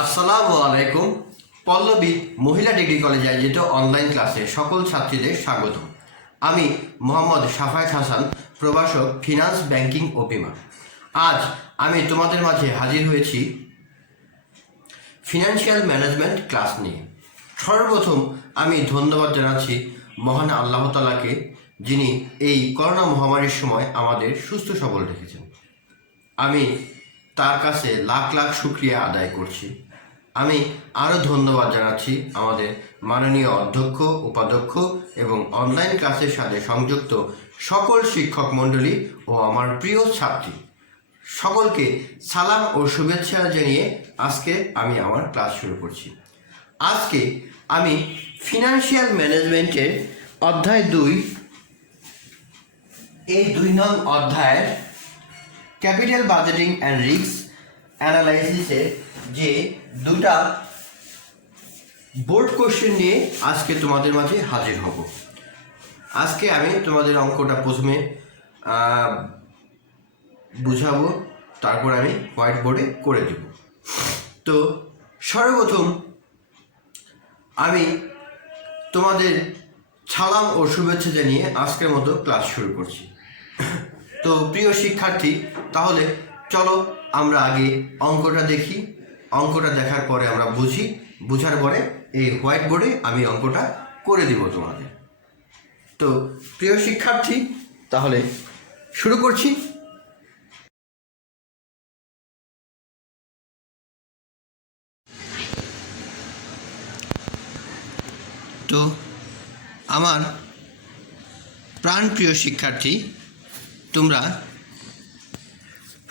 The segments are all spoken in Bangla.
আসসালামু আলাইকুম। পল্লবী মহিলা ডিগ্রি কলেজে আয়োজিত অনলাইন ক্লাসে সকল ছাত্রীদের স্বাগত। আমি মোহাম্মদ শাফায়েত হাসান, প্রভাষক, ফিনান্স, ব্যাংকিং ও বিমা। আজ আমি তোমাদের মাঝে হাজির হয়েছি ফিনান্সিয়াল ম্যানেজমেন্ট ক্লাস নিয়ে। সর্বপ্রথম আমি ধন্যবাদ জানাচ্ছি মহান আল্লাহ তাআলাকে, যিনি এই করোনা মহামারীর সময় আমাদের সুস্থ সবল রেখেছেন। আমি তার কাছে লাখ লাখ শুকরিয়া আদায় করছি। আমি আরও ধন্যবাদ জানাচ্ছি আমাদের মাননীয় অধ্যক্ষ, উপাধ্যক্ষ এবং অনলাইন ক্লাসের সাথে সংযুক্ত সকল শিক্ষক মণ্ডলী ও আমার প্রিয় ছাত্রী সকলকে সালাম ও শুভেচ্ছা জানিয়ে আজকে আমি আমার ক্লাস শুরু করছি। আজকে আমি ফিনান্সিয়াল ম্যানেজমেন্টের অধ্যায় 2, এই 2 নং অধ্যায়ের ক্যাপিটাল বাজেটিং অ্যান্ড রিস্ক অ্যানালাইসিসের যে দুটা বোর্ড কোশ্চেন নিয়ে আজকে তোমাদের মাঝে হাজির হব। আজকে আমি তোমাদের অঙ্কটা প্রথমে বুঝাবো, তারপর আমি হোয়াইট বোর্ডে করে দেব। তো সর্বপ্রথম আমি তোমাদের সালাম ও শুভেচ্ছা জানিয়ে আজকের মতো ক্লাস শুরু করছি। তো প্রিয় শিক্ষার্থী, তাহলে চলো আমরা আগে অঙ্কটা দেখি। অঙ্কটা দেখার পরে আমরা বুঝার পরে এই হোয়াইট বোর্ডে আমি অঙ্কটা করে দিব তোমাদের। তো প্রিয় শিক্ষার্থী, তাহলে শুরু করছি। তো আমার প্রাণপ্রিয় শিক্ষার্থী, তোমরা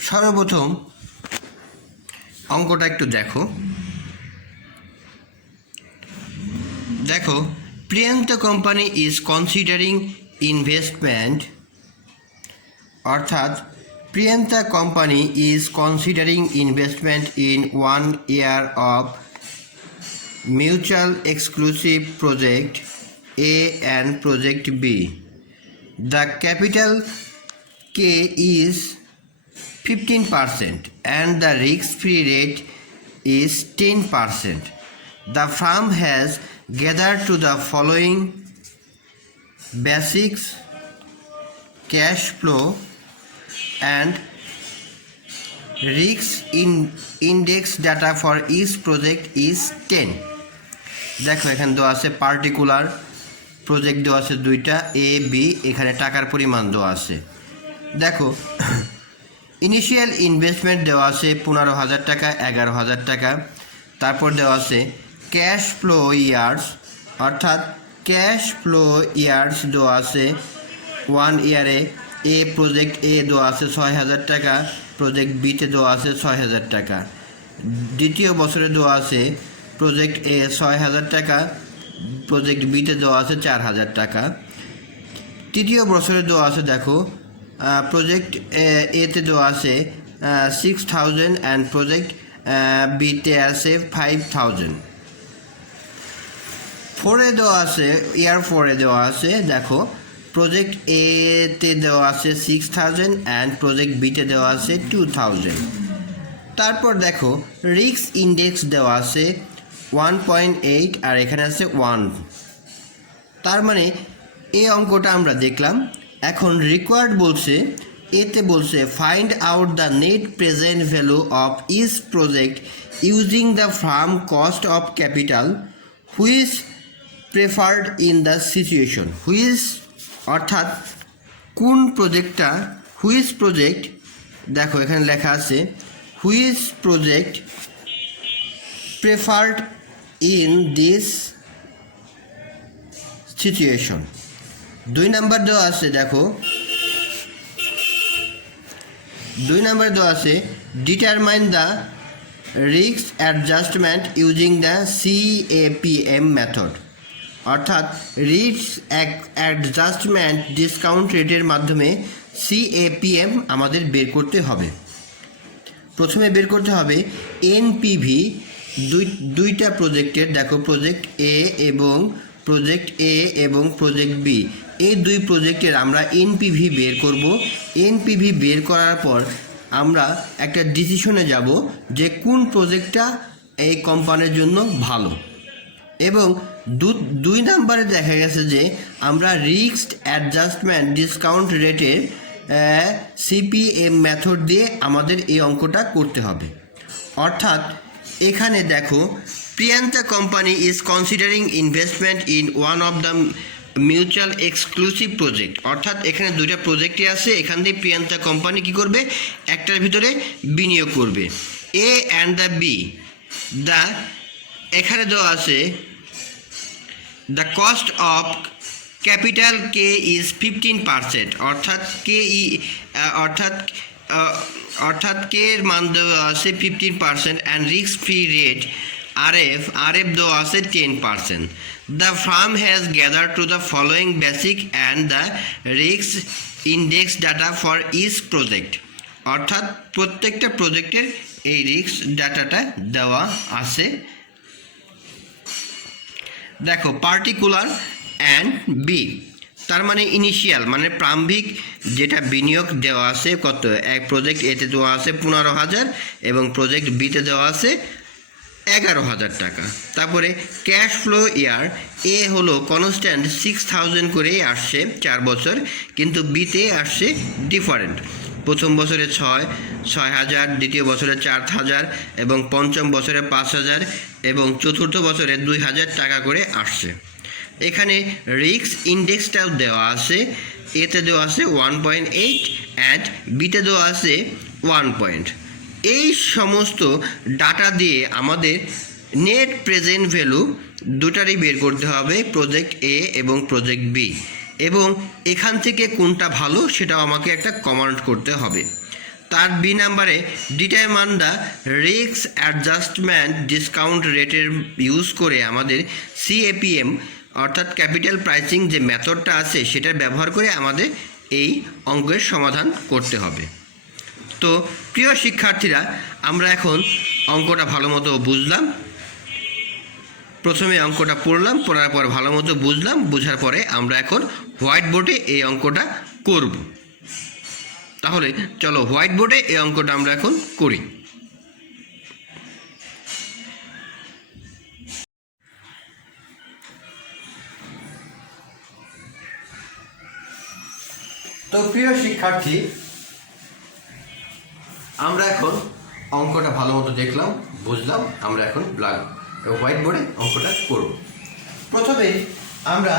সর্বপ্রথম অঙ্কটা একটু দেখো। Priyanta company is considering investment, অর্থাৎ Priyanta company is considering investment in 1 year of mutual exclusive project A and project B. The capital K is 15% and the risk-free rate is 10%. The firm has gathered to the following basics: cash flow and risk index data for each project is 10. দেখো এখানে দেওয়া আছে পার্টিকুলার প্রজেক্ট দেওয়া আছে 2টা A, B, এখানে টাকার পরিমাণ দেওয়া আছে। দেখো ইনিশিয়াল ইনভেস্টমেন্ট দেওয়া আছে 15,000 টাকা, 11,000 টাকা। তারপর দেওয়া আছে ক্যাশ ফ্লো ইয়ার্স, অর্থাৎ ক্যাশ ফ্লো ইয়ার্স দেওয়া আছে 1 ইয়ারে এ প্রজেক্ট এ দেওয়া আছে 6,000 টাকা, প্রজেক্ট বিতে দেওয়া আছে 6,000 টাকা। দ্বিতীয় বছরে দেওয়া আছে প্রজেক্ট এ 6,000 টাকা, প্রজেক্ট বিতে দেওয়া আছে 4,000 টাকা। তৃতীয় বছরে দেওয়া আছে, দেখো প্রজেক্ট এতে দেওয়া আছে 6,000 অ্যান্ড প্রজেক্ট বিতে আছে 5,000। ফোরে দেওয়া আছে, ইয়ার 4-এ দেওয়া আছে, দেখো প্রজেক্ট এতে দেওয়া আছে 6,000 অ্যান্ড প্রজেক্ট বিতে দেওয়া আছে 2,000। তারপর দেখো রিস্ক ইন্ডেক্স দেওয়া আছে 1.8 আর এখানে আছে 1। তার মানে এই অঙ্কটা আমরা দেখলাম। এখন রিকোয়ার্ড বলছে, এতে বলছে find out the net present value of each project using the firm cost of capital which preferred in the situation. Which অর্থাৎ কোন প্রজেক্টটা, হুইচ প্রজেক্ট, দেখো এখানে লেখা আছে which project preferred in this situation. 2 number দেওয়া আছে, দেখো 2 নাম্বার দেওয়া আছে determine the risk adjustment using the CAPM method, অর্থাৎ রিস্ক অ্যাডজাস্টমেন্ট ডিসকাউন্ট রেটের মাধ্যমে CAPM আমাদের বের করতে হবে। প্রথমে বের করতে হবে NPV দুইটা প্রজেক্টের। দেখো প্রজেক্ট এ এবং প্রজেক্ট বি, এই 2 প্রজেক্টের আমরা NPV বের করব। NPV বের করার পর আমরা একটা ডিসিশনে যাব যে কোন প্রজেক্টটা এই কোম্পানির জন্য ভালো। এবং দুই নম্বরে দেখা গেছে যে আমরা রিস্ক অ্যাডজাস্টমেন্ট ডিসকাউন্ট রেটের সিপিএম মেথড দিয়ে আমাদের এই অঙ্কটা করতে হবে। অর্থাৎ এখানে দেখো, Priyanta company is considering investment in one of the mutual exclusive project. অর্থাৎ এখানে দুইটা প্রজেক্টই আছে, এখান দিয়ে প্রিয়ান্তা কোম্পানি কী করবে, একটার ভিতরে বিনিয়োগ করবে। এ অ্যান্ড দ্য বি, এখানে দেওয়া আছে the cost of capital K is 15%, অর্থাৎ কে এর মান দেওয়া আছে 15% and risk free rate RF দেওয়া আছে 10%. The firm has gathered to the following basic and the risk index data for each project. অর্থাৎ প্রত্যেকটা প্রজেক্টের এই রিস্ক ডাটাটা দেওয়া আছে। দেখো, পার্টিকুলার অ্যান্ড বি, তার মানে ইনিশিয়াল মানে প্রারম্ভিক যেটা বিনিয়োগ দেওয়া আছে কত, এক প্রজেক্ট এতে দেওয়া আছে 15,000 এবং প্রজেক্ট বিতে দেওয়া আছে 11,000 টাকা। তারপরে ক্যাশ ফ্লো ইয়ার, এ হলো কনস্ট্যান্ট 6,000 করেই আসছে 4 বছর, কিন্তু বিতে আসছে ডিফারেন্ট। প্রথম বছরে 6,000, দ্বিতীয় বছরে 4,000 এবং পঞ্চম বছরে 5,000 এবং চতুর্থ বছরে 2,000 টাকা করে আসছে। এখানে রিস্ক ইন্ডেক্সটাও দেওয়া আছে, এতে দেওয়া আছে 1.8 অ্যান্ড বিতে দেওয়া আছে 1 পয়েন্ট। এই সমস্ত ডাটা দিয়ে আমাদের নেট প্রেজেন্ট ভ্যালু দুটারই বের করতে হবে, প্রজেক্ট এ এবং প্রজেক্ট বি, এবং এখান থেকে কোনটা ভালো সেটাও আমাকে একটা কমেন্ট করতে হবে। তার বি নাম্বারে determine the risk adjustment discount রেটের ইউজ করে আমাদের সিএপিএম অর্থাৎ ক্যাপিটাল প্রাইসিং যে মেথডটা আছে সেটার ব্যবহার করে আমাদের এই অঙ্কের সমাধান করতে হবে। তো প্রিয় শিক্ষার্থীরা, আমরা এখন অঙ্কটা ভালো মতো বুঝলাম। প্রথমে অঙ্কটা পড়ার পর ভালো মতো বুঝলাম, বোঝার পরে আমরা এখন হোয়াইট বোর্ডে এই অঙ্কটা করব। তাহলে চলো হোয়াইট বোর্ডে এই অঙ্কটা আমরা এখন করি। তো প্রিয় শিক্ষার্থী, আমরা এখন অঙ্কটা ভালো মতো দেখলাম, বুঝলাম, আমরা এখন হোয়াইট বোর্ডে অঙ্কটা করব। প্রথমে আমরা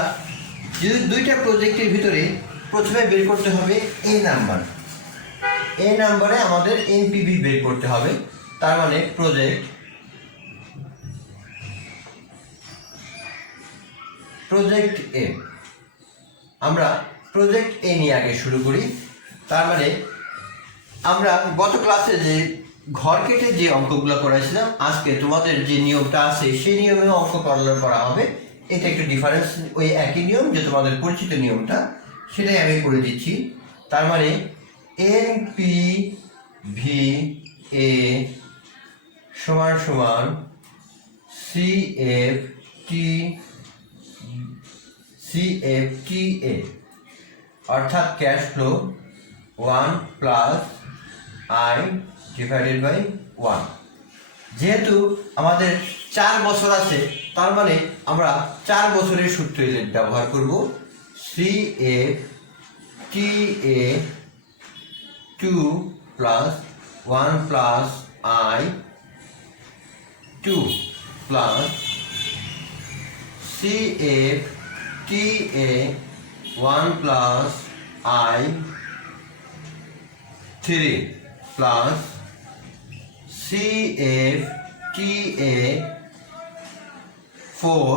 দুইটা প্রজেক্টের ভিতরে প্রথমে বের করতে হবে এ নাম্বার। এ নাম্বারে আমাদের এনপিভি বের করতে হবে, তার মানে প্রজেক্ট এ। আমরা প্রজেক্ট এ নিয়ে আগে শুরু করি। তার মানে আমরা গত ক্লাসে যে ঘর কেটে যে অঙ্কগুলো করেছিলাম, আজকে তোমাদের যে নিয়মটা আছে সেই নিয়মে অঙ্ক করা হবে। এটা একটু ডিফারেন্স, ওই একই নিয়ম যে তোমাদের পরিচিত নিয়মটা, সেটাই আমি করে দিচ্ছি। তার মানে NPVA সমান সমান CFTA, অর্থাৎ cash flow 1 plus I divided by 1। যেহেতু আমাদের 4 বছর আছে, তার মানে আমরা 4 বছরের সূত্র ব্যবহার করব। CFTA 2 plus 1 plus I 2 plus CFTA 1 plus I 3 plus CFTA 4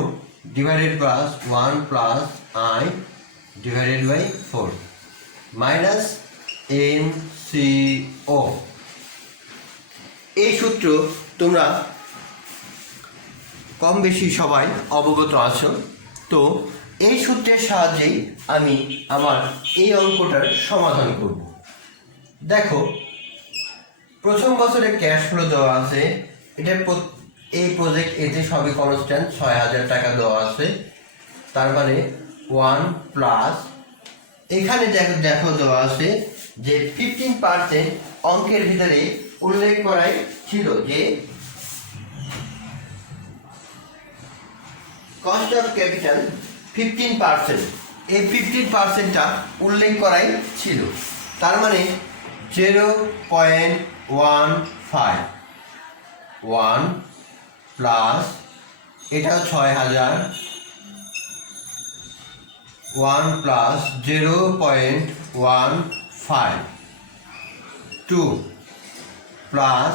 divided plus 1 plus I divided by 4 minus NCO। এই সূত্র তোমরা কম বেশি সবাই অবগত আছো। তো এই সূত্রের সাহায্যেই আমি আমার এই অঙ্কটার সমাধান করব। দেখো, প্রথম বছরে ক্যাশ ফ্লো দেওয়া আছে, এটা এই প্রজেক্ট এতে সবই কনস্ট্যান্ট 6,000 টাকা দেওয়া আছে। তার মানে 1 প্লাস এখানে দেখো দেওয়া আছে যে 15% অঙ্কের ভিতরে উল্লেখ করাই ছিল যে কস্ট অফ ক্যাপিটাল 15%, এই 15%টা উল্লেখ করাই ছিল। তার মানে 0.15 1 প্লাস এটাও 6000 1 প্লাস 0.15 2 প্লাস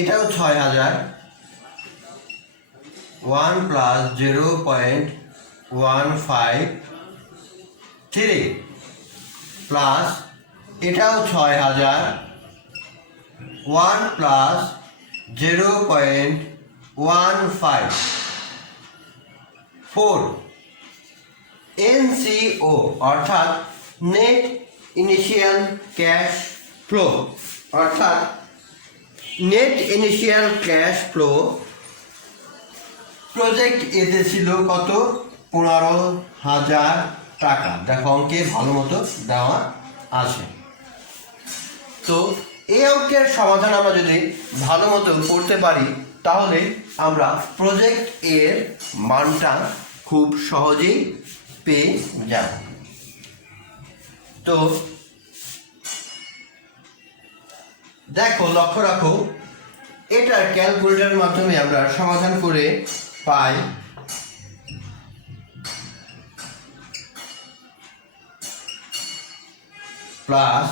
এটাও 6000 1 প্লাস 0.15 3 প্লাস এটাও 6000 1 প্লাস 0.15 4 NCO অর্থাৎ নেট ইনিশিয়াল ক্যাশ ফ্লো, অর্থাৎ net initial cash flow project এতে ছিল কত? 15,000 টাকা। দেখো অঙ্কে ভালো মতো দেওয়া আছে। তো এই অঙ্কের সমাধান আমরা যদি ভালো মতো করতে পারি তাহলে আমরা প্রজেক্ট এর মানটা খুব সহজেই পেয়ে যাব। তো দেখো, লক্ষ্য রাখো, এটার ক্যালকুলেটরের মাধ্যমে আমরা সমাধান করে পাই প্লাস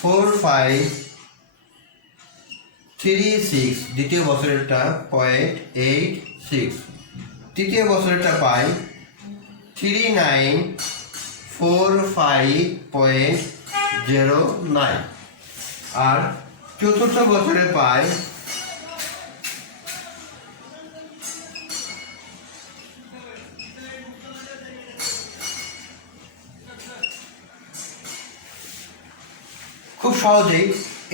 4536, দ্বিতীয় বছরেরটা 0.86, তৃতীয় বছরেরটা পাই 3945.09, আর চতুর্থ বছরে পাই খুব সহজেই।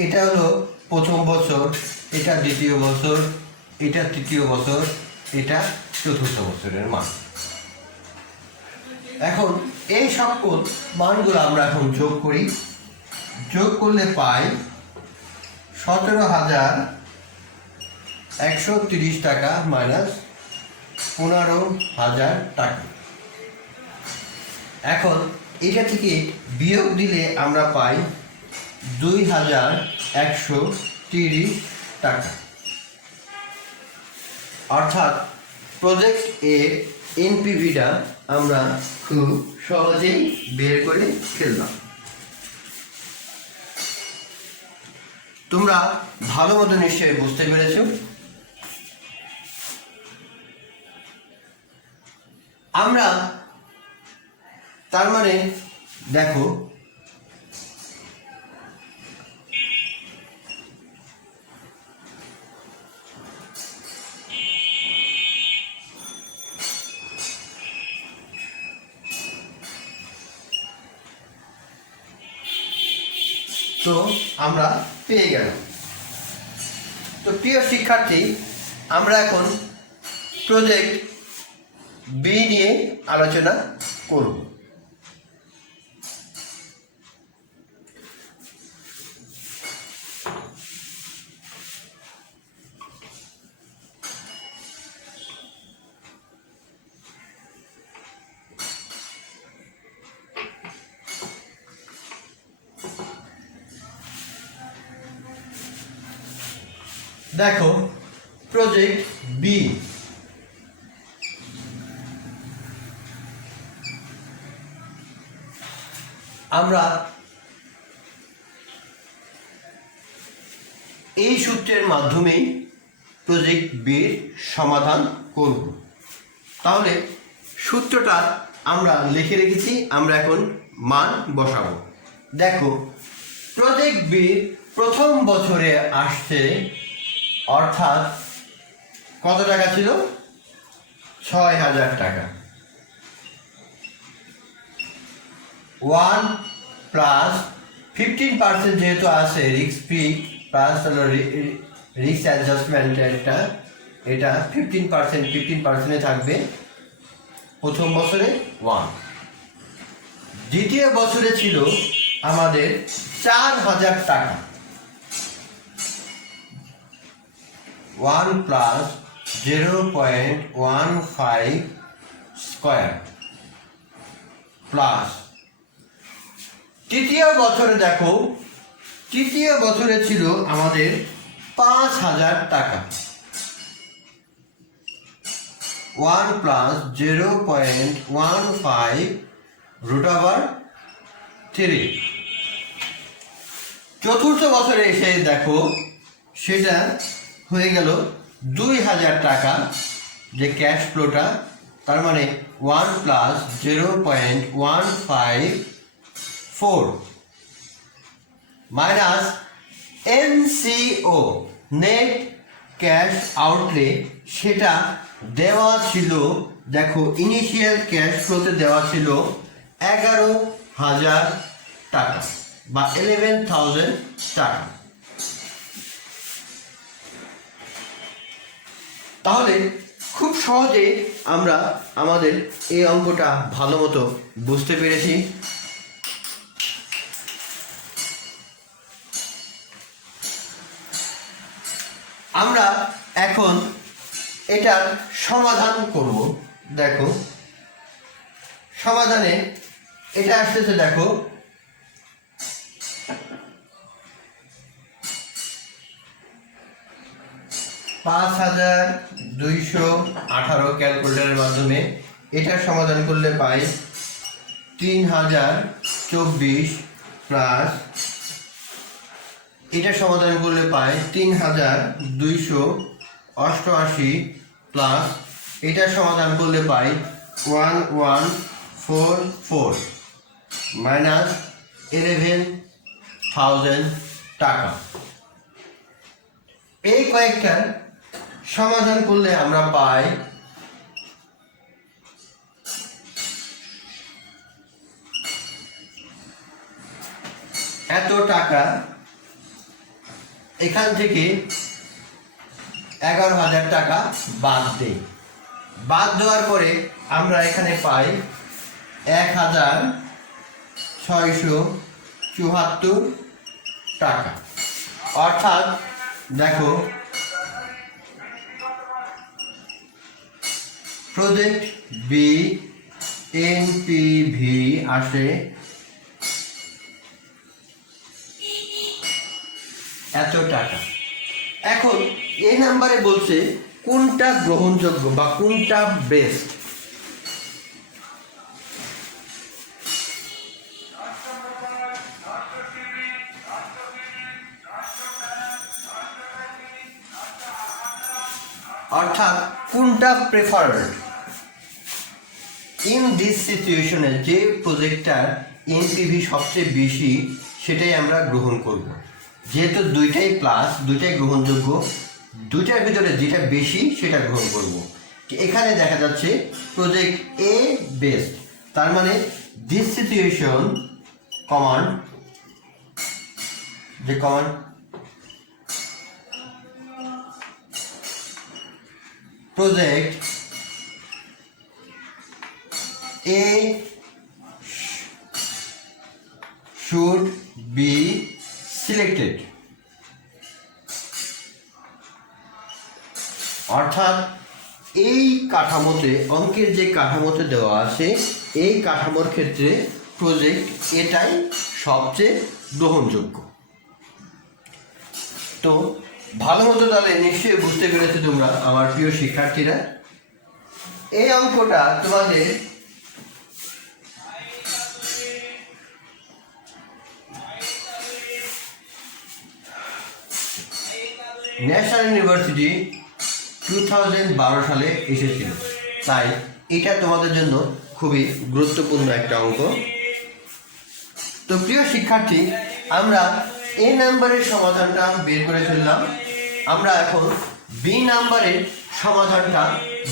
এটা হলো প্রথম বছর, এটা দ্বিতীয় বছর, এটা তৃতীয় বছর, এটা চতুর্থ বছরের মান। এখন এই সকল মানগুলো আমরা এখন যোগ করি। যোগ করলে পাই 17,130 টাকা মাইনাস 15,000 টাকা। এখন এটা থেকে বিয়োগ দিলে আমরা পাই 2,130 টাকা। অর্থাৎ প্রজেক্ট এ এনপিভিটা আমরা খুব সহজেই বের করে ফেললাম। তোমরা ভালো মতো নিশ্চয়ই বুঝতে পেরেছ। আমরা তার মানে দেখো, তো আমরা পেয়ে গেলাম। তো প্রিয় শিক্ষার্থী, আমরা এখন প্রজেক্ট বি নিয়ে আলোচনা করব। দেখো, প্রজেক্ট বি আমরা এই সূত্রের মাধ্যমেই প্রজেক্ট বির সমাধান করব। তাহলে সূত্রটা আমরা লিখে রেখেছি, আমরা এখন মান বসাবো। দেখো, প্রজেক্ট বির প্রথম বছরে আসছে, অর্থাৎ কত টাকা ছিল? 6,000 টাকা। 1 প্লাস 15% যেহেতু আছে, রিস্ক ফ্রি প্লাস হলো রিস্ক অ্যাডজাস্টমেন্ট, এটা 15% থাকবে প্রথম বছরে 1। দ্বিতীয় বছরে ছিল আমাদের 4,000 টাকা। 1 প্লাস 0.15 স্কয়ার প্লাস তৃতীয় বছরে দেখো, তৃতীয় বছরে ছিল আমাদের 5,000 টাকা। 1 প্লাস 0.15 রুট ওভার 3। চতুর্থ বছরে এসে দেখো সেটা হয়ে গেল 2,000 টাকা, যে ক্যাশ ফ্লোটা, তার মানে 1 plus 0.154 minus NCO net cash outlay, সেটা দেওয়া ছিল, দেখো ইনিশিয়াল ক্যাশ ফ্লোতে দেওয়া ছিল 11,000 টাকা বা 11,000 টাকা। তাহলে খুব সহজে আমরা আমাদের এই অঙ্কটা ভালো মতো বুঝতে পেরেছি। আমরা এখন এটার সমাধান করব। দেখো সমাধানে এটা আসতেছে, দেখো 5,218 ক্যালকুলেটরের মাধ্যমে এটার সমাধান করলে পাই 3,024 প্লাস এটা সমাধান করলে পাই 3,288 প্লাস এটা সমাধান করলে পাই 1144 মাইনাস 11,000 টাকা। এই কয়েকটার সমাধান করলে আমরা পাই এত টাকা। এখান থেকে 11,000 টাকা বাদ দেই। বাদ দেওয়ার পরে আমরা এখানে পাই 1,674 টাকা। অর্থাৎ দেখো প্রজেক্ট বি NPV আসে এত টাকা। এখন এই নাম্বারে বলছে কোনটা গ্রহণযোগ্য বা কোনটা বেস্ট। অর্থাৎ কোনটা প্রেফার্ড ইন দিস সিচুয়েশনে, যে প্রজেক্টটার NPV সবচেয়ে বেশি সেটাই আমরা গ্রহণ করব। যেহেতু দুইটাই প্লাস, দুইটাই গ্রহণযোগ্য, দুইটার ভিতরে যেটা বেশি সেটা গ্রহণ করব। এখানে দেখা যাচ্ছে প্রজেক্ট এ বেস্ট, তার মানে দিস সিচুয়েশন কমান্ড, যে command project A should be selected। অর্থাৎ এই কাঠামোতে, অঙ্কের যে কাঠামোতে দেওয়া আছে, এই কাঠামোর ক্ষেত্রে প্রজেক্ট এটাই সবচেয়ে গ্রহণযোগ্য। তো ভালো মতো তাহলে নিশ্চয়ই বুঝতে পেরেছো তোমরা আমার প্রিয় শিক্ষার্থীরা। এই অঙ্কটা তোমাদের ন্যাশনাল ইউনিভার্সিটি 2012 সালে এসেছিল, তাই এটা তোমাদের জন্য খুবই গুরুত্বপূর্ণ একটা অঙ্ক। তো প্রিয় শিক্ষার্থী, আমরা এ নাম্বারের সমাধানটা বের করে ফেললাম। আমরা এখন বি নাম্বারের সমাধানটা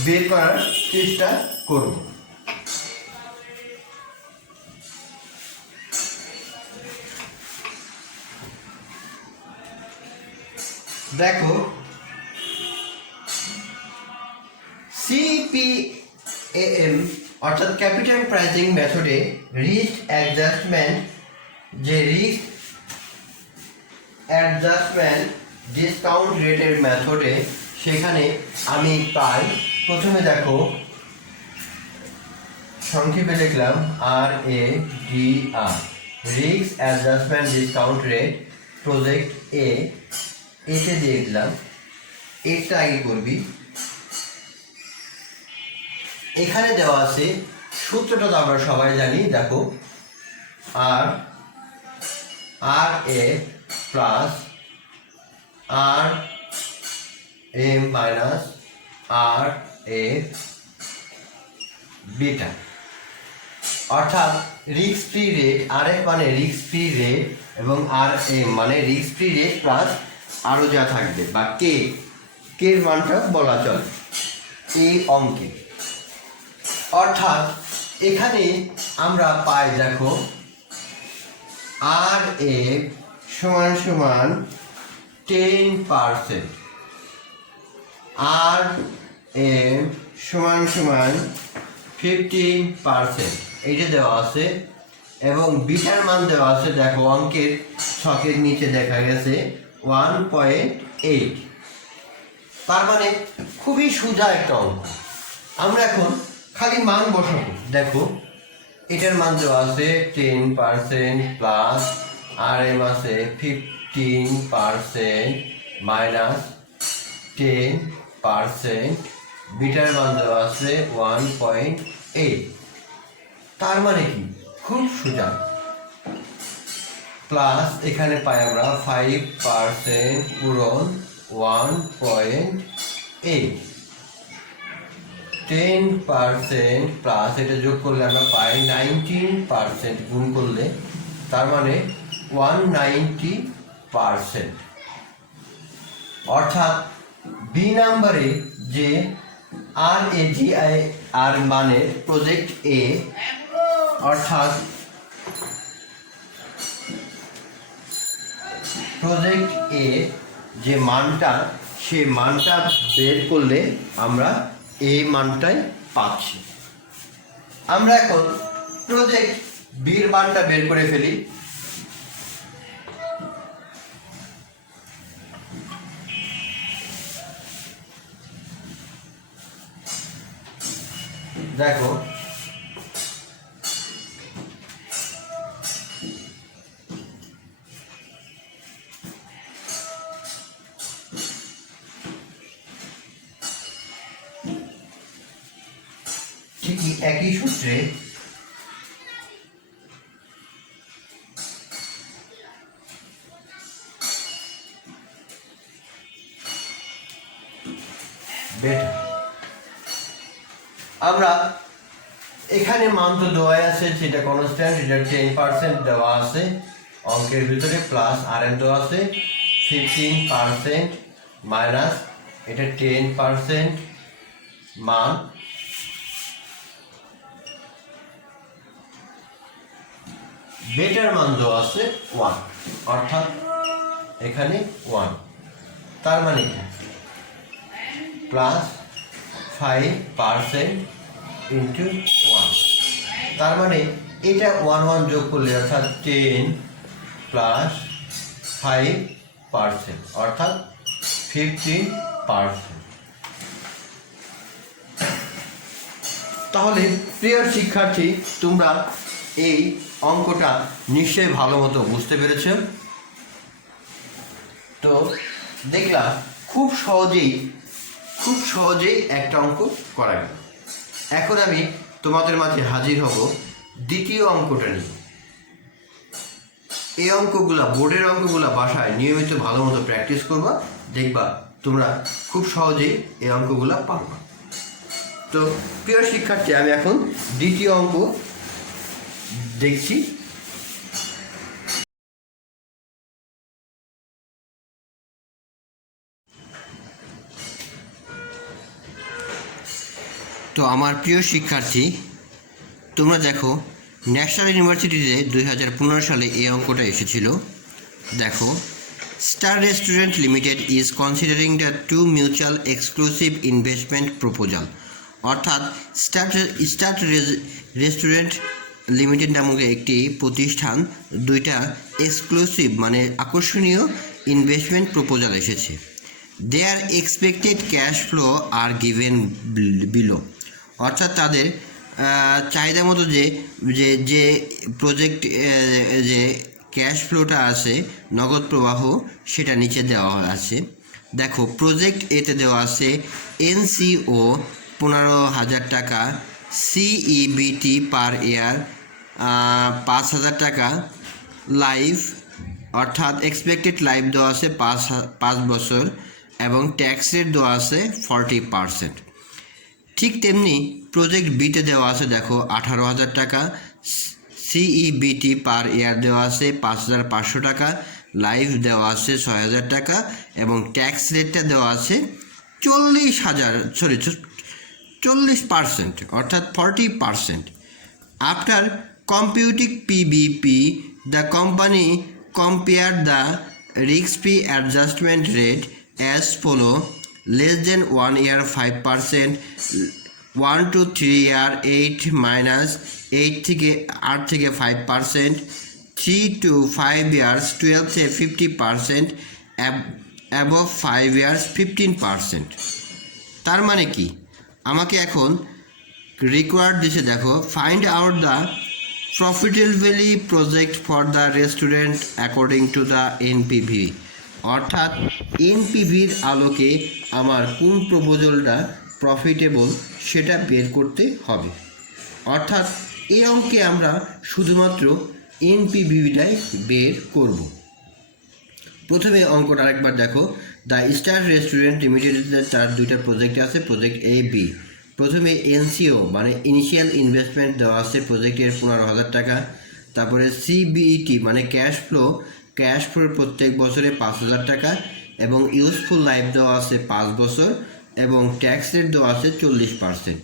বের করার চেষ্টা করব। দেখো CPAM অর্থাৎ ক্যাপিটাল প্রাইসিং মেথডে রিস্ক অ্যাডজাস্টমেন্ট, যে রিস্ক অ্যাডজাস্টমেন্ট ডিসকাউন্ট রেটের মেথডে, সেখানে আমি পাই, প্রথমে দেখো সংক্ষেপে লিখলাম RADR, risk adjustment discount rate project এতে দিয়ে দিলাম। এটা আগে করবি। এখানে দেওয়া আছে সূত্রটা তো আমরা সবাই জানি, দেখো RA plus RA minus RA beta, অর্থাৎ রিস্ক ফ্রি রেট, RF মানে রিস্ক ফ্রি রেট এবং RA মানে রিস্ক ফ্রি রেট প্লাস আরও যা থাকবে বা কে এর মানটা বলা চলে এই অঙ্কে। অর্থাৎ এখানে আমরা পাই, দেখো RA সমান সমান 10%, RA সমান সমান 15%, এইটা দেওয়া আছে এবং বিটার মান দেওয়া আছে, দেখো অঙ্কের ছকের নিচে দেখা গেছে 1.8। তার মানে খুবই সোজা একটা অঙ্ক। আমরা এখন খালি মান বসাবো। দেখো এটার মান দেওয়া আছে 10% প্লাস RM আছে 15% মাইনাস 10%, বিটার মান দেওয়া আছে 1.8। তার মানে কি খুব সোজা। প্লাস এখানে পাই আমরা 5% পূরণ 1.8, 10% প্লাস এটা যোগ করলে আমরা পাই 19%, গুণ করলে তার মানে 190%। অর্থাৎ বি নাম্বারে যে RAGR মানে প্রজেক্ট এ, অর্থাৎ প্রজেক্ট এ যে মানটা, সে মানটা বের করলে আমরা এই মানটাই পাচ্ছি। আমরা এখন প্রজেক্ট বির মানটা বের করে ফেলি। দেখো ঠিকই একই সূত্রে বেটা আমরা এখানে মান তো দেওয়া আছে, সেটা কনস্ট্যান্ট, এটা 10% দেওয়া আছে অঙ্কের ভিতরে, প্লাস RM দেওয়া আছে 15% মাইনাস এটা 10% মান, বেটার মান দেওয়া আছে 1, অর্থাৎ এখানে 1। তার মানে কি প্লাস 5% ইন্টু 1, তার মানে এটা 1 যোগ করলে অর্থাৎ 10 প্লাস 5% অর্থাৎ 15%। তাহলে প্রিয় শিক্ষার্থী, তোমরা এই অঙ্কটা নিশ্চয়ই ভালো মতো বুঝতে পেরেছ। তো দেখলাম খুব সহজেই একটা অঙ্ক করা গেল। এখন আমি তোমাদের মাঝে হাজির হব দ্বিতীয় অঙ্কটা নিয়ে। এই অঙ্কগুলা, বোর্ডের অঙ্কগুলা বাসায় নিয়মিত ভালো মতো প্র্যাকটিস করবা, দেখবা তোমরা খুব সহজেই এই অঙ্কগুলা পারবা। তো প্রিয় শিক্ষার্থী, আমি এখন দ্বিতীয় অঙ্ক দেখছি। তো আমার প্রিয় শিক্ষার্থী, তোমরা দেখো ন্যাশনাল ইউনিভার্সিটিতে 2015 সালে এই অঙ্কটা এসেছিল। দেখো, star restaurant limited is considering the 2 mutual exclusive investment proposal. অর্থাৎ স্টার রেস্টুরেন্ট লিমিটেড নামক একটি প্রতিষ্ঠান 2টা এক্সক্লুসিভ মানে আকর্ষণীয় ইনভেস্টমেন্ট প্রপোজাল এসেছে। দেয়ার এক্সপেক্টেড ক্যাশ ফ্লো আর গিভেন বিলো, অর্থাৎ তাদের চাহিদা মতো যে যে যে প্রজেক্ট যে ক্যাশ ফ্লোটা আছে, নগদ প্রবাহ, সেটা নিচে দেওয়া আছে। দেখো প্রজেক্ট এতে দেওয়া আছে এনসিও 15,000 টাকা, সিইবিটি পার ইয়ার 5,000 টাকা, লাইফ অর্থাৎ এক্সপেক্টেড লাইফ দেওয়া আছে 5 বছর, এবং ট্যাক্স রেট দেওয়া আছে 40%। ঠিক তেমনি প্রজেক্ট বিতে দেওয়া আছে দেখো 18,000 টাকা, সিইবিটি পার ইয়ার দেওয়া আছে 5,500 টাকা, লাইফ দেওয়া আছে 6,000 টাকা, এবং ট্যাক্স রেটটা দেওয়া আছে 40% অর্থাৎ 40%। After computing PBP the company compare the risk free adjustment rate as follow: less than 1 year 5%, 1 to 3 year 8 minus 8 থেকে 5%, 3 to 5 years 12 থেকে 50%, above 5 years 15%। তার মানে কি, আমাকে এখন রিকোয়ার্ড দিছে দেখো, find out the profitability project for the restaurant according to the NPV, অর্থাৎ এনপিভির আলোকে আমার কোন প্রপোজালটা প্রফিটেবল সেটা বের করতে হবে। অর্থাৎ এই অঙ্কে আমরা শুধুমাত্র এনপিভিটাই বের করব। প্রথমে অঙ্কটা আরেকবার দেখো, দ্য স্টার রেস্টুরেন্ট লিমিটেডের তার দুইটা প্রজেক্ট আছে, প্রজেক্ট এ বি। প্রথমে এনসিও মানে ইনিশিয়াল ইনভেস্টমেন্ট দেওয়া আছে প্রজেক্টের 15,000 টাকা, তারপরে সিবিইটি মানে ক্যাশ ফ্লো প্রত্যেক বছরে 5,000 টাকা, এবং ইউজফুল লাইফ দেওয়া আছে 5 বছর, এবং ট্যাক্স রেট দেওয়া আছে 40%।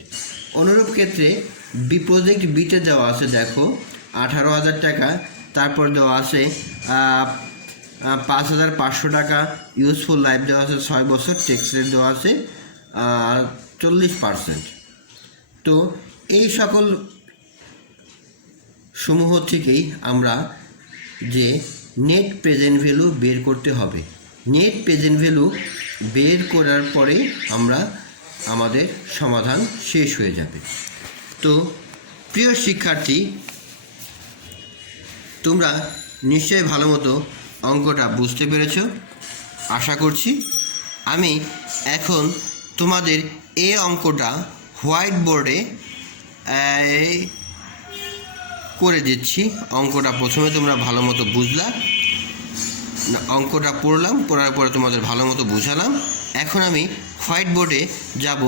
অনুরূপ ক্ষেত্রে প্রজেক্ট বিতে দেওয়া আছে দেখো 18,000 টাকা, তারপর দেওয়া আছে 5,500 টাকা, ইউজফুল লাইফ দেওয়া আছে 6 বছর, ট্যাক্স রেট দেওয়া আছে 40%। তো এই সকল সমূহ থেকেই আমরা যে নেট প্রেজেন্ট ভ্যালু বের করতে হবে। নেট প্রেজেন্ট ভ্যালু বের করার পরে আমাদের সমাধান শেষ হয়ে যাবে। তো প্রিয় শিক্ষার্থী, তোমরা নিশ্চয়ই ভালো মতো অঙ্কটা বুঝতে পেরেছ আশা করছি। আমি এখন তোমাদের এই অঙ্কটা হোয়াইট বোর্ডে করে দিচ্ছি। অঙ্কটা প্রথমে তোমরা ভালো মতো বুঝলা, অঙ্কটা পড়ার পরে তোমাদের ভালো মতো বুঝালাম। এখন আমি হোয়াইট বোর্ডে যাব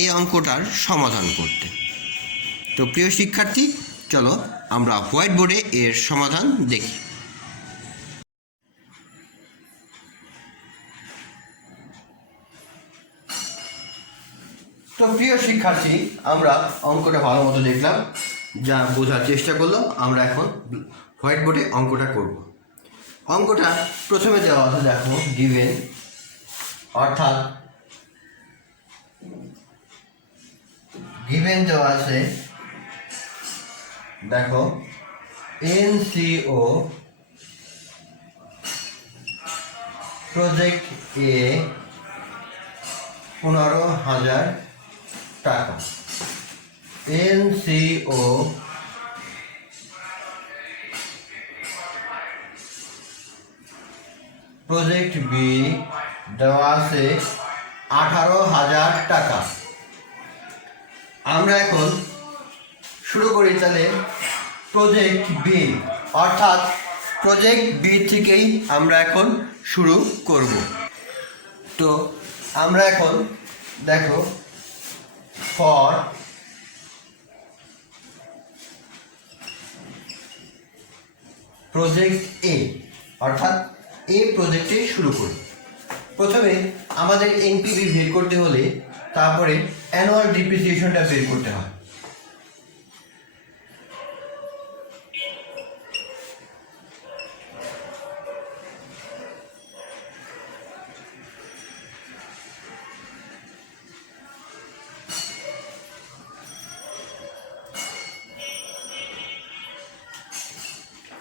এই অঙ্কটার সমাধান করতে। তো প্রিয় শিক্ষার্থী, চলো আমরা হোয়াইট বোর্ডে এর সমাধান দেখি। তো প্রিয় শিক্ষার্থী, আমরা অঙ্কটা ভালো মতো দেখলাম, যা বোঝার চেষ্টা করলাম। আমরা এখন হোয়াইট বোর্ডে অঙ্কটা করব। অঙ্কটা প্রথমে দেওয়া আছে দেখো গিভেন, অর্থাৎ গিভেন দেওয়া আছে দেখো এনসিও প্রজেক্ট এ 15,000 টাকা, এনসিও প্রজেক্ট বি দেওয়া আছে 18,000 টাকা। আমরা এখন শুরু করি তাহলে প্রজেক্ট বি, অর্থাৎ প্রজেক্ট বি থেকেই আমরা এখন শুরু করব। তো আমরা এখন দেখো ফর প্রজেক্ট এ, অর্থাৎ এই প্রজেক্টে শুরু করি। প্রথমে আমাদের এনপিভি বের করতে হলে তারপরে অ্যানুয়াল ডিপ্রিসিয়েশনটা বের করতে হয়।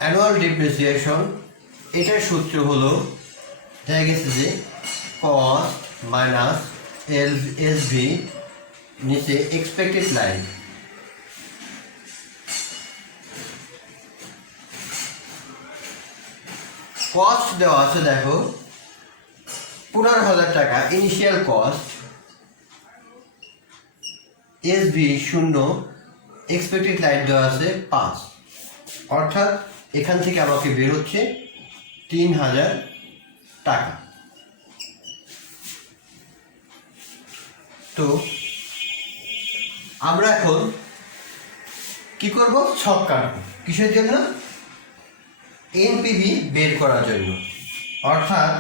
অ্যানুয়াল ডিপ্রিসিয়েশন, এটার সূত্র হলো দেখা গেছে যে কস্ট মাইনাস এসভি নিচে এক্সপেক্টেড লাইন। কস্ট দেওয়া আছে দেখো 15,000 টাকা initial cost, SV 0, expected line দেওয়া আছে 5, অর্থাৎ এখান থেকে আমাকে বের হচ্ছে 3,000 টাকা। তো আমরা এখন কি করব, ছক কাটবো। কিসের জন্য? এনপিভি বের করার জন্য, অর্থাৎ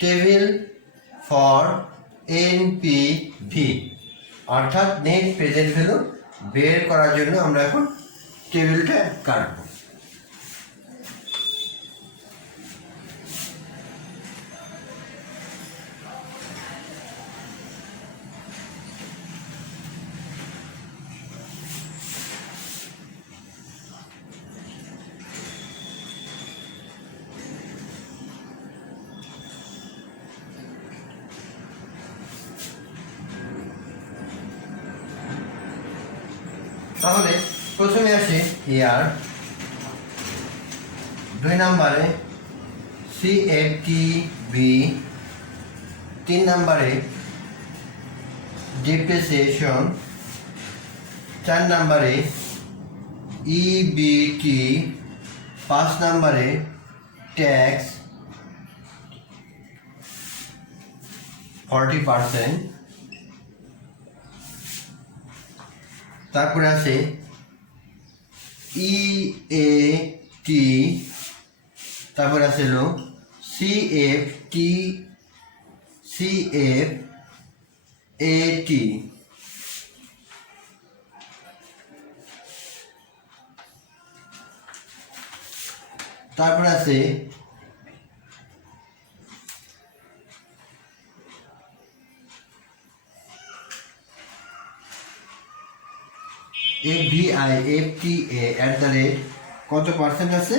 টেবিল ফর এনপিভি, অর্থাৎ নেট প্রেজেন্ট ভ্যালু বের করার জন্য আমরা এখন টেবিলটা কাটবো। তাহলে প্রথমে আসি ইয়ার, 2 নম্বরে সিএফটিবি, 3 নম্বরে ডিপ্রিসিয়েশন, 4 নম্বরে ইবিটি, 5 নম্বরে ট্যাক্স 40%, তারপরে আছে ইএটি, তারপরে আছে হলো সিএফএটি, তারপরে আছে এফভিআই এফটিএ কত পার্সেন্ট আছে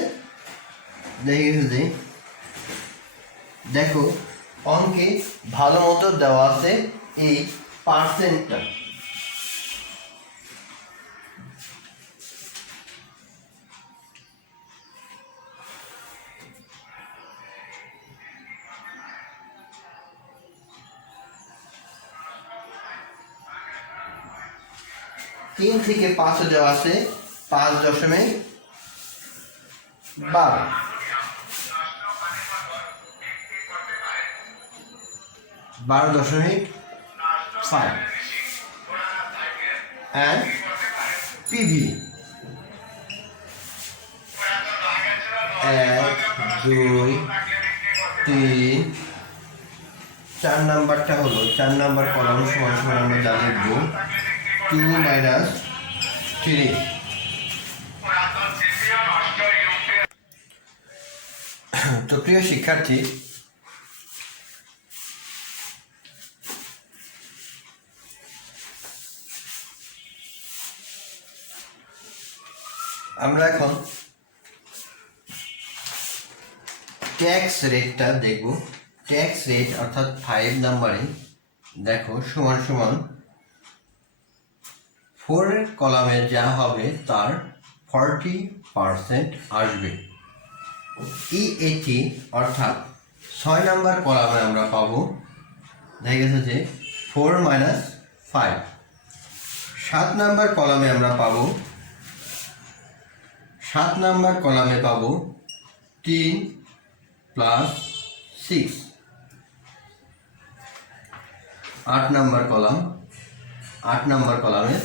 দেখে দেখো অঙ্কে ভালো মতো দেওয়া আছে এই পার্সেন্টটা। তিন থেকে 5 দেওয়া আছে 5.12, 12.5 and PV 1, 2, 3, 4 নাম্বারটা হলো 4 নাম্বার কলাম সমান সমান আমরা যা লিখবো 2 - 3। তো প্রিয় শিক্ষার্থী, আমরা এখন ট্যাক্স রেটটা দেখব। ট্যাক্স রেট অর্থাৎ 5 নাম্বারে দেখো সমান সমান 4 কলামে যা হবে তার 40% আসবে। ইএটি অর্থাৎ 6 নাম্বার কলামে আমরা পাবো, দেখা গেছে যে 4 - 5। 7 নাম্বার কলামে আমরা পাবো 7 নাম্বার কলামে পাবো 3 + 6। 8 নাম্বার কলাম, 8 নাম্বার কলামে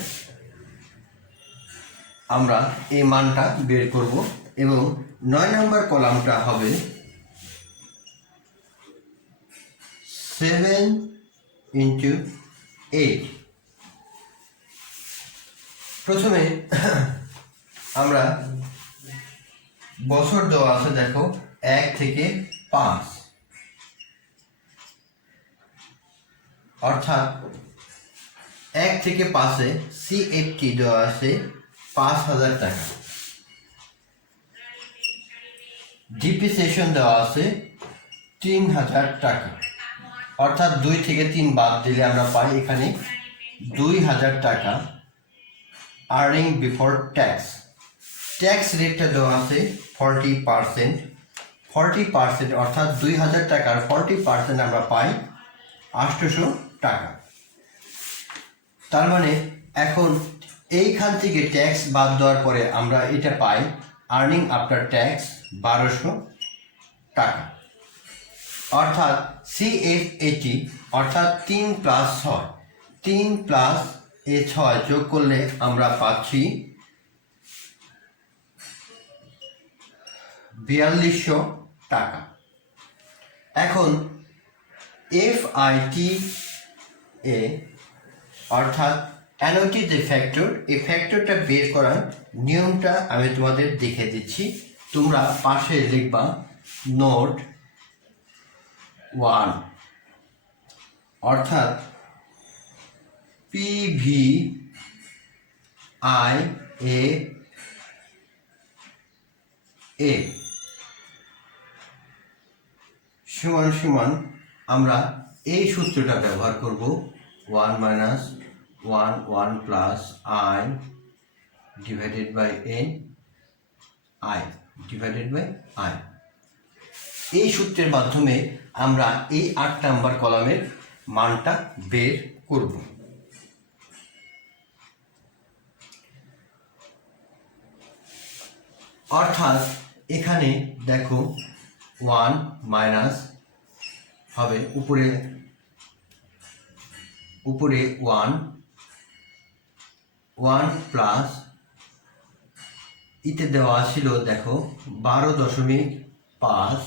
আমরা এই মানটা বের করব এবং 9 নাম্বার কলামটা হবে 7 × 8। প্রথমে আমরা বছর দেওয়া আছে দেখো 1 থেকে 5, অর্থাৎ 1 থেকে 5-এ সিএফটি দেওয়া আছে 5,000 টাকা, ডিপ্রিসিয়েশন দেওয়া আছে 3000 টাকা, অর্থাৎ 2 থেকে 3 বাদ দিলে আমরা পাই এখানে 2000 টাকা আর্নিং বিফোর ট্যাক্স। ট্যাক্স রেটটা দেওয়া আছে 40%। 40% অর্থাৎ 2000 টাকার 40% আমরা পাই 800 টাকা। তার মানে এখন এইখান থেকে ট্যাক্স বাদ দেওয়ার পরে আমরা এটা পাই আর্নিং আফটার ট্যাক্স 1200 টাকা। অর্থাৎ CFAT অর্থাৎ 3 + 6, 3 + 6 যোগ করলে আমরা পাচ্ছি 4200 টাকা। এখন FITA অর্থাৎ অ্যানুইটি যে ফ্যাক্টর, এই ফ্যাক্টরটা বের করার নিয়মটা আমি তোমাদের দেখে দিচ্ছি। তোমরা পাশে লিখবা নোট 1, অর্থাৎ PVIA সমান সমান আমরা এই সূত্রটা ব্যবহার করব 1 - 1 1 + I divided by N I divided by I। এই সূত্রের মাধ্যমে আমরা এই 8 নাম্বার কলামের মানটা বের করব। অর্থাৎ এখানে দেখো 1 মাইনাস হবে উপরে 1 প্লাস ইতে দেওয়া ছিল দেখো 12.5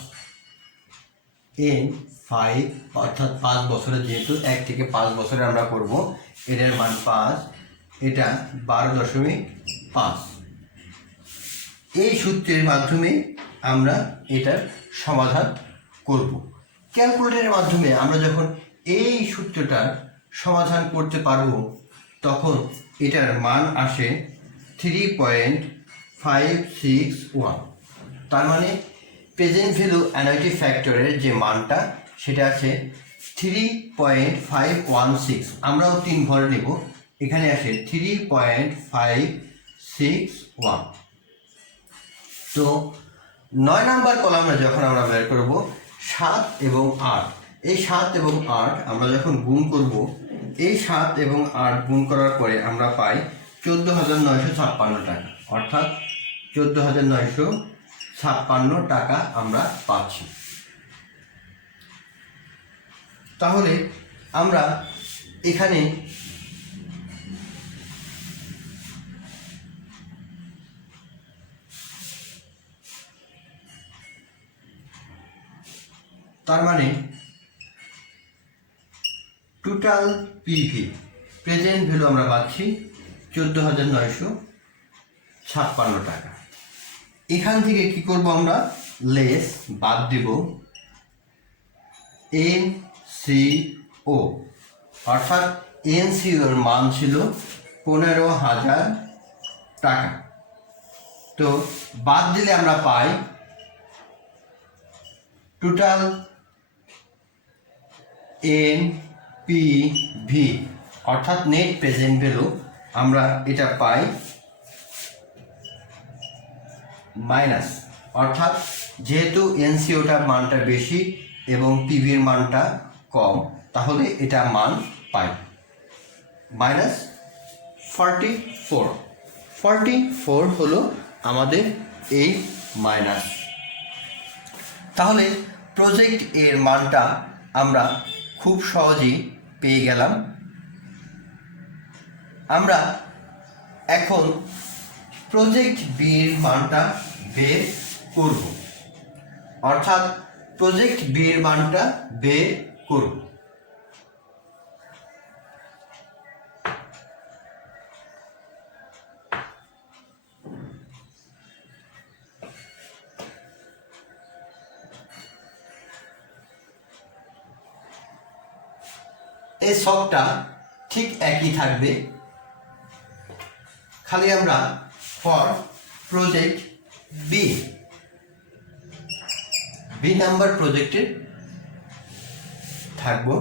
N 5, অর্থাৎ 5 বছরে, যেহেতু 1 থেকে 5 বছরে আমরা করব, এর মান 5, এটা 12.5। এই সূত্রের মাধ্যমে আমরা এটার সমাধান করব। ক্যালকুলেটরের মাধ্যমে আমরা যখন এই সূত্রটার সমাধান করতে পারব তখন এটার মান আসে 3.561। তার মানে প্রেজেন্ট ভ্যালু অ্যানুইটি ফ্যাক্টরের যে মানটা সেটা আছে 3.516। আমরাও 3 ঘরে নেব, এখানে আসে 3.561। তো 9 নাম্বার কলামে যখন আমরা বের করব 7 এবং 8, এই 7 এবং 8 আমরা যখন গুণ করব, এই 7 এবং 8 গুণ করার পরে আমরা পাই 14,956 টাকা, অর্থাৎ 14,956 টাকা আমরা পাচ্ছি। তাহলে আমরা এখানে তার মানে টোটাল পিভি প্রেজেন্ট ভ্যালু আমরা পাচ্ছি 14,956 টাকা। এখান থেকে কি করব আমরা, লেস বাদ দেব NCO, অর্থাৎ NCO এর মান ছিল 15,000 টাকা। তো বাদ দিলে আমরা পাই টোটাল NPV অর্থাৎ নেট প্রেজেন্ট ভ্যালু, আমরা এটা পাই মাইনাস, অর্থাৎ যেহেতু NCOটার মানটা বেশি এবং পিভির মানটা কম, তাহলে এটা মান পাই -44। 44 হলো আমাদের এই মাইনাস। তাহলে প্রজেক্ট এর মানটা আমরা খুব সহজেই পেয়ে গেলাম। আমরা এখন প্রজেক্ট বির মানটা বের করব, অর্থাৎ প্রজেক্ট বির মানটা বের করব। এই ছকটা ঠিক একই থাকবে, খালি আমরা ফর প্রজেক্ট বি নাম্বার প্রজেক্টের থাকবো।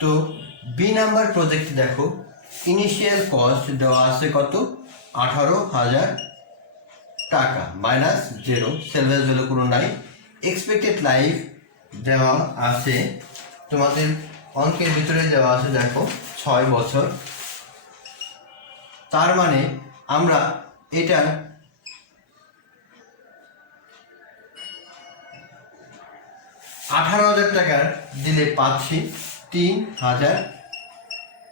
তো বি নাম্বার প্রজেক্ট দেখো, ইনিশিয়াল কস্ট দেওয়া আছে কত, 18,000 টাকা মাইনাস 0, সেলভেজ ভ্যালু কোনো নাই। এক্সপেক্টেড লাইফ দেওয়া আছে, তোমাদের অঙ্কের ভিতরে দেওয়া আছে দেখো 6 বছর। তার মানে আমরা এটা 18,000 টাকার দিলে পাচ্ছি 3,000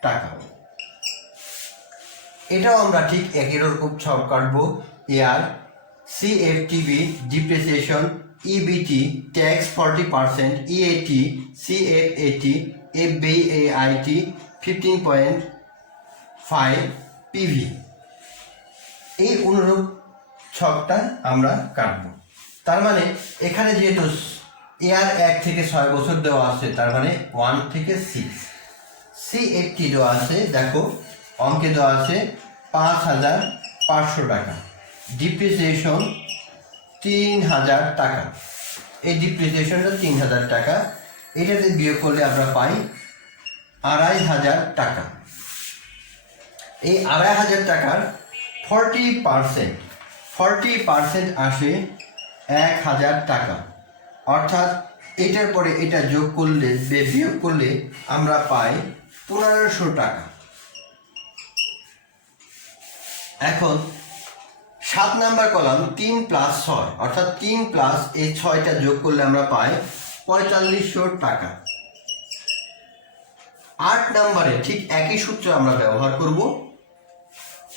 টাকা। এটাও আমরা ঠিক একই রকম ছক কাটবো। Year CFTV depreciation, EBT tax 40%, EAT CFAT FBIT 15.5 PV. এই অনুরূপ ছকটা আমরা কাটবো। তার মানে এখানে যেহেতু এয়ার 1 থেকে 6 বছর দেওয়া আছে, তার মানে 1 থেকে 6। সিএফটি দেওয়া আছে দেখো, অঙ্কে দেওয়া আছে 5,500 টাকা, ডিপ্রিসিয়েশন 3,000 টাকা। এই ডিপ্রিসিয়েশনটা 3,000 টাকা, এটাতে বিয়োগ করলে আমরা পাই 2,500 টাকা। এই 2,500 টাকার 40% আসে 1,000 টাকা। অর্থাৎ এটার পরে এটা যোগ করলে বিয়োগ করলে আমরা পাই 1,500 টাকা। এখন 7 নাম্বার কলাম 3 + 6, অর্থাৎ 3 প্লাস এই 6টা যোগ করলে আমরা পাই 4,500 টাকা। 8 নাম্বারে ঠিক একই সূত্র আমরা ব্যবহার করব।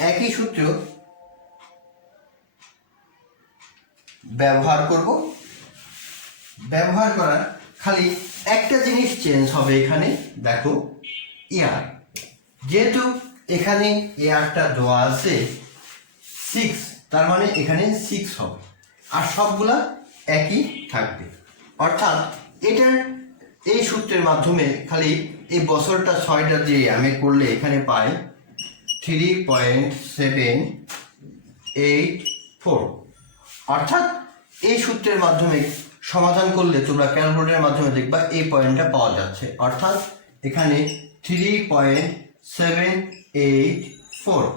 একই সূত্র ব্যবহার করার খালি একটা জিনিস চেঞ্জ হবে এখানে দেখো, ইয়ার। যেহেতু এখানে ইয়ারটা দেওয়া আছে 6, তার মানে এখানে 6 হবে, আর সবগুলা একই থাকবে। অর্থাৎ এটার এই সূত্রের মাধ্যমে খালি এই বছরটা 6টা দিয়ে আমি করলে এখানে পাই 3.784। অর্থাৎ এই সূত্রের মাধ্যমে সমাধান করলে তোমরা ক্যালকুলেটরের মাধ্যমে দেখবা এই পয়েন্টটা পাওয়া যাচ্ছে। অর্থাৎ এখানে 3.784।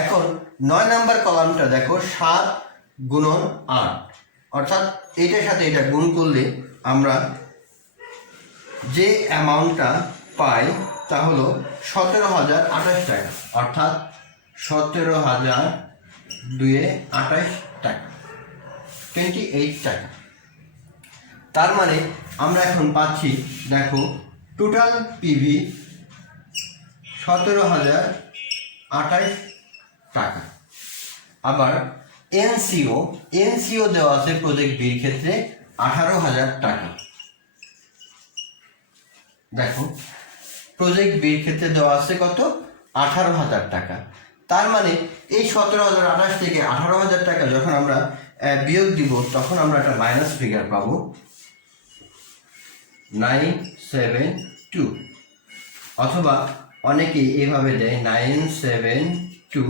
এখন 9 নাম্বার কলামটা দেখো, 7 গুণন 8, অর্থাৎ এটার সাথে এটা গুণ করলে আমরা যে অ্যামাউন্টটা পাই তা হলো 17,028 টাকা। অর্থাৎ 17,228 টাকা, 28 টাকা। তার মানে আমরা এখন পাচ্ছি দেখো টোটাল পিভি 17,028 টাকা। আবার এনসিও দেওয়া আছে প্রজেক্ট বির ক্ষেত্রে 18,000 টাকা। দেখো প্রজেক্ট বির ক্ষেত্রে দেওয়া আছে কত, 18,000 টাকা। তার মানে এই 17,028 থেকে 18,000 টাকা যখন আমরা বিয়োগ দিব, তখন আমরা একটা মাইনাস ফিগার পাবো 972, অথবা অনেকে এভাবে দেয় 972।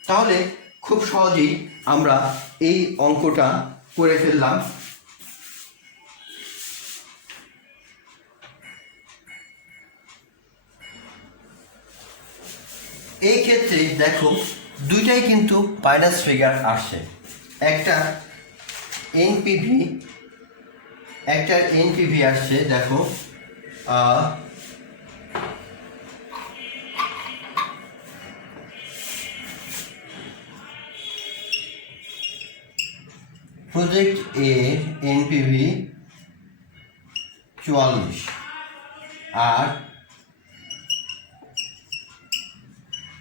তাহলে খুব সহজেই আমরা এই অঙ্কটা করে ফেললাম। এই ক্ষেত্রে দেখো দুইটাই কিন্তু মাইনাস ফিগার আসছে। একটা এনপিভি আসছে দেখো প্রজেক্ট এ এনপিভি 44, আর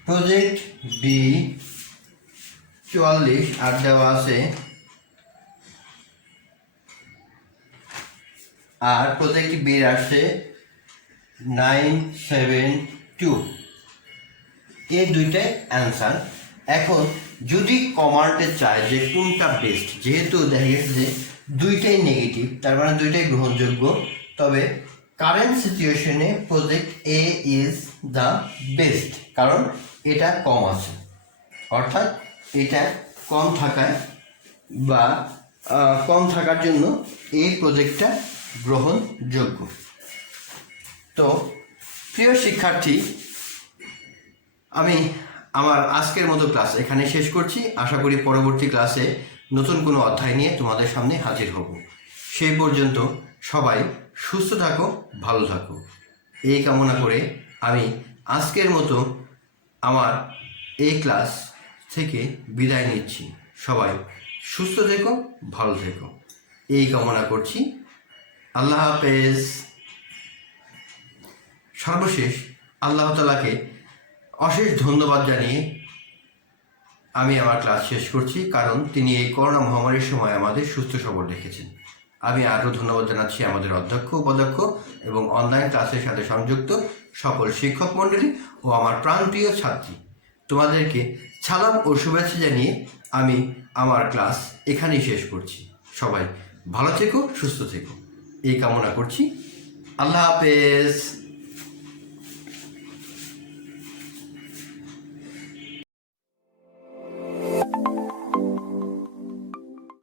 প্রজেক্ট বি 44 আর দেওয়া আছে, আর প্রজেক্ট বি আসছে 972। এই দুইটাই অ্যান্সার। এখন যদি কমান্ডে চায় যে কোনটা বেস্ট, যেহেতু দেখা গেছে যে দুইটাই নেগেটিভ, তার মানে দুইটাই গ্রহণযোগ্য, তবে কারেন্ট সিচুয়েশনে project A is the best, কারণ এটা কম আছে। অর্থাৎ এটা কম থাকায় বা কম থাকার জন্য এই প্রজেক্টটা গ্রহণযোগ্য। তো প্রিয় শিক্ষার্থী, আমি আমার আজকের মতো ক্লাস এখানে শেষ করছি। আশা করি পরবর্তী ক্লাসে নতুন কোনো অধ্যায় নিয়ে তোমাদের সামনে হাজির হব। সেই পর্যন্ত সবাই সুস্থ থাকো, ভালো থাকো, এই কামনা করে আমি আজকের মতো আমার এই ক্লাস থেকে বিদায় নিচ্ছি। সবাই সুস্থ থেকো, ভালো থেকো, এই কামনা করছি। আল্লাহ হাফেজ। সর্বশেষ আল্লাহ তাআলাকে অশেষ ধন্যবাদ জানিয়ে আমি আমার ক্লাস শেষ করছি, কারণ তিনি এই করোনা মহামারীর সময় আমাদের সুস্থ সবল রেখেছেন। আমি আরও ধন্যবাদ জানাচ্ছি আমাদের অধ্যক্ষ, উপাধ্যক্ষ এবং অনলাইন ক্লাসের সাথে সংযুক্ত সকল শিক্ষক মণ্ডলী ও আমার প্রাণপ্রিয় ছাত্রী। তোমাদেরকে সালাম ও শুভেচ্ছা জানিয়ে আমি আমার ক্লাস এখানেই শেষ করছি। সবাই ভালো থেকো, সুস্থ থেকো, এই কামনা করছি। আল্লাহ হাফেজ।